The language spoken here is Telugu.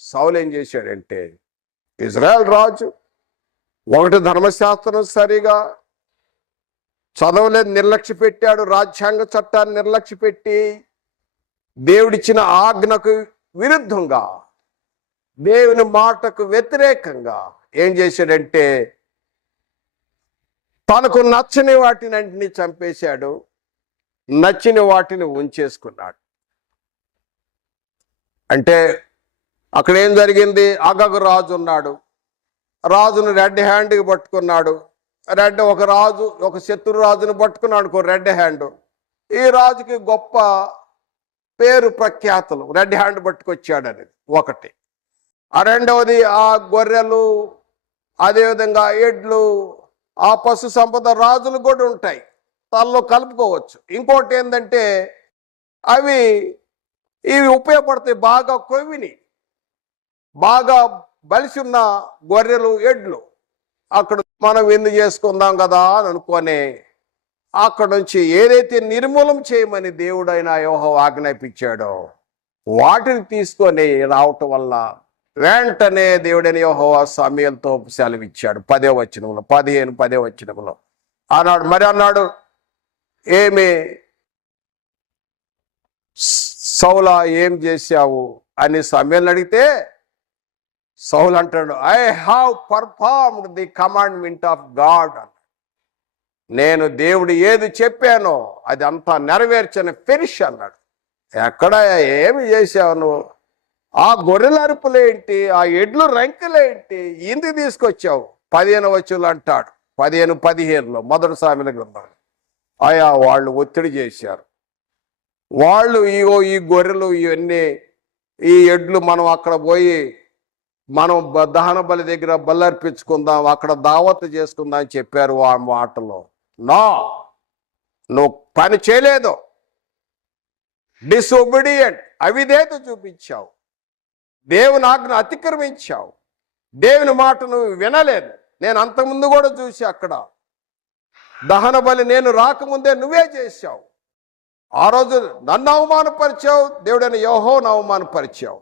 సౌలు ఏం చేశాడంటే, ఇజ్రాయెల్ రాజు ఒకటి ధర్మశాస్త్రం సరిగా చదవలేదు, నిర్లక్ష్య పెట్టాడు. రాజ్యాంగ చట్టాన్ని నిర్లక్ష్య పెట్టి దేవుడిచ్చిన ఆజ్ఞకు విరుద్ధంగా, దేవుని మాటకు వ్యతిరేకంగా ఏం చేశాడంటే తనకు నచ్చని వాటిని అన్నింటినీ చంపేశాడు, నచ్చిన వాటిని ఉంచేసుకున్నాడు. అంటే అక్కడ ఏం జరిగింది? అగగు రాజు ఉన్నాడు, రాజును రెడ్ హ్యాండ్కి పట్టుకున్నాడు. ఒక రాజు ఒక శత్రు రాజును పట్టుకున్నాడు రెడ్ హ్యాండ్. ఈ రాజుకి గొప్ప పేరు ప్రఖ్యాతులు, రెడ్ హ్యాండ్ పట్టుకొచ్చాడు అనేది ఒకటి. రెండవది ఆ గొర్రెలు, అదేవిధంగా ఎడ్లు, ఆ పశు సంపద రాజులు కూడా ఉంటాయి, తనలో కలుపుకోవచ్చు. ఇంకోటి ఏంటంటే ఇవి ఉపయోగపడతాయి, బాగా కొవ్విని, బాగా బలిసి ఉన్న గొర్రెలు, ఎడ్లు అక్కడ మనం విందు చేసుకుందాం కదా అని అనుకొని అక్కడ నుంచి ఏదైతే నిర్మూలం చేయమని దేవుడైన యెహోవా ఆజ్ఞాపించాడో వాటిని తీసుకొని రావటం వల్ల వెంటనే దేవుడైన యెహోవా సమూయేలుతో సెలవిచ్చాడు. 10వ వచనంలో, 10వ వచనంలో అన్నాడు, ఏమి సౌలా ఏం చేశావు అని సమూయేలుని అడిగితే సౌలు అంటాడు, I have performed the commandment of God. నేను దేవుడు ఏది చెప్పానో అది అంతా నెరవేర్చని ఫినిష్ అన్నాడు. ఎక్కడ ఏమి చేశావు నువ్వు? ఆ గొర్రెల అరుపులేంటి, ఆ ఎడ్లు రంకులేంటి, ఇందుకు తీసుకొచ్చావు? 15వ వచనంలో అంటాడు, 15:15లో మొదటి సామెతల గ్రంథం. వాళ్ళు ఒత్తిడి చేశారు. వాళ్ళు ఈ గొర్రెలు ఇవన్నీ, ఈ ఎడ్లు మనం అక్కడ పోయి మనం దహన బలి దగ్గర బల్లర్పించుకుందాం, అక్కడ దావత్ చేసుకుందాం అని చెప్పారు. ఆ మాటలో నువ్వు పని చేయలేదు, డిసొబీడియంట్, అవిధేయత చూపించావు, దేవుని ఆజ్ఞ అతిక్రమించావు, దేవుని మాట నువ్వు వినలేదు. నేను అంతకుముందు కూడా చూసి అక్కడ దహన బలి నేను రాకముందే నువ్వే చేశావు. ఆ రోజు నన్ను అవమానపరిచావు, దేవుడైన యెహోవాను అవమానపరిచావు.